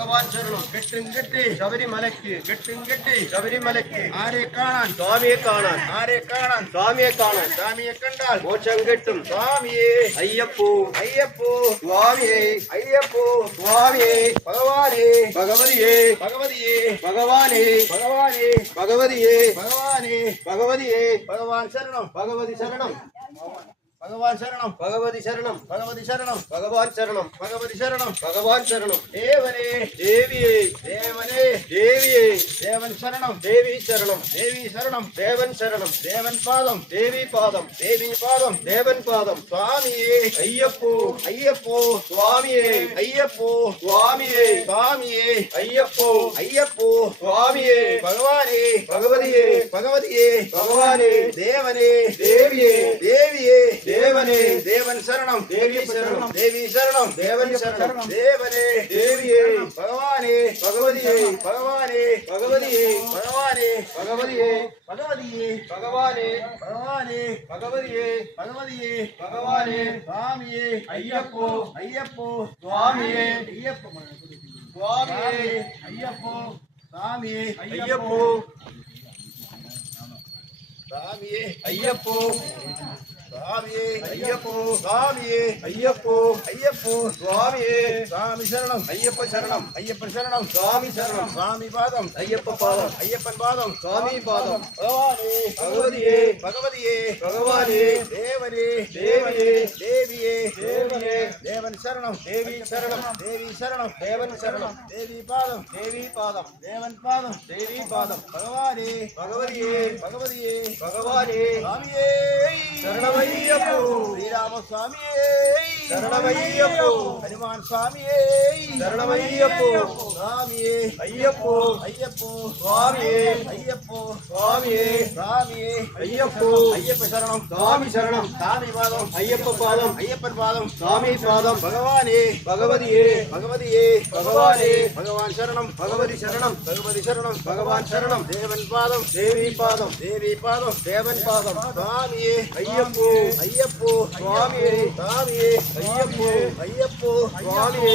பகவான் சரணம். கெட்டுங்கெட்டி சபரிமலைக்கு, கெட்டுங்கெட்டி சபரிமலைக்கு. ஆரே காணான் சுவாமியை காணான், ஆரே காணான் சுவாமியை காணான். சாமியை கண்டால் மோட்சம் கெட்டும். சுவாமியே ஐயப்போ, ஐயப்போ சுவாமியே, ஐயப்போ சுவாமியே. பகவானே பகவதியே, பகவதியே பகவானே, பகவானே பகவதியே, பகவானே பகவதியே. பகவான் சரணம், பகவதி சரணம், பகவான் சரணம், பகவதி சரணம், பகவதி சரணம், பகவான் சரணம், பகவதி சரணம், பகவான் சரணம். தேவனே தேவியே, தேவனே தேவியே, தேவன் சரணம், தேவி சரணம், தேவி சரணம், தேவன் சரணம், தேவன் பாதம், தேவி பாதம், தேவி பாதம், தேவன் பாதம். சுவாமியே ஐயப்போ, ஐயப்போ சுவாமியே, ஐயப்போ சுவாமியே, சுவாமியே ஐயப்போ, ஐயப்போ சுவாமியே. பகவானே பகவதியே, பகவதியே பகவானே. தேவனே தேவியே, தேவியே தேவனே, தேவன் சரணம், தேவி சரணம், தேவி சரணம், தேவன் சரணம். தேவனே தேவியே, பகவானே பகவதியே, பகவானே பகவதியே, பகவானே பகவதியே, பகவதியே பகவானே, பகவானே பகவதியே, பகவதியே பகவானே. சுவாமியே ஐயப்போ, ஐயப்போ சுவாமியே, ஐயப்போ சுவாமியே, ஐயப்போ சாமியே, ஐயப்போ சாமியே, ஐயப்போ சுவாமியே, ஐயப்போ சுவாமியே, ஐயப்போ, ஐயப்போ சுவாமியே. சுவாமி சரணம், ஐயப்ப சரணம், ஐயப்பன் சரணம், சுவாமி சரணம், சுவாமி பாதம், ஐயப்ப பாதம், ஐயப்பன் பாதம், சுவாமி பாதம். பகவானே பகவதியே, பகவதியே பகவானே. தேவனே தேவியே, தேவியே தேவியே, தேவன் சரணம், தேவி சரணம், தேவி சரணம், தேவன் சரணம், தேவி பாதம், தேவி பாதம், தேவன் பாதம், தேவி பாதம். பகவானே பகவதியே, பகவதியே பகவானே. சுவாமியே சரணம் ஐயப்போ, ஸ்ரீராம சுவாமியே சரணம் ஐயப்போ, ஹனுமான் சுவாமியே சரணம் ஐயப்போ. சுவாமியே ஐயப்போ, ஐயப்போ சுவாமியே, ஐயப்போ சுவாமியே, சுவாமியே ஐயப்போ, ஐயப்ப சரணம், சுவாமி சரணம், சாமி பாதம், ஐயப்ப பாதம், ஐயப்பன் பாதம், சுவாமி பாதம். பகவானே பகவதியே, பகவதியே பகவானே. பகவான் சரணம், பகவதி சரணம், பகவதி சரணம், பகவான் சரணம். தேவன் பாதம், தேவி பாதம், தேவி பாதம், தேவன் பாதம். சுவாமியே ஐயப்போ, ஐயப்போ சுவாமியே, சுவாமியே ஐயப்போ, ஐயப்போ சுவாமியே.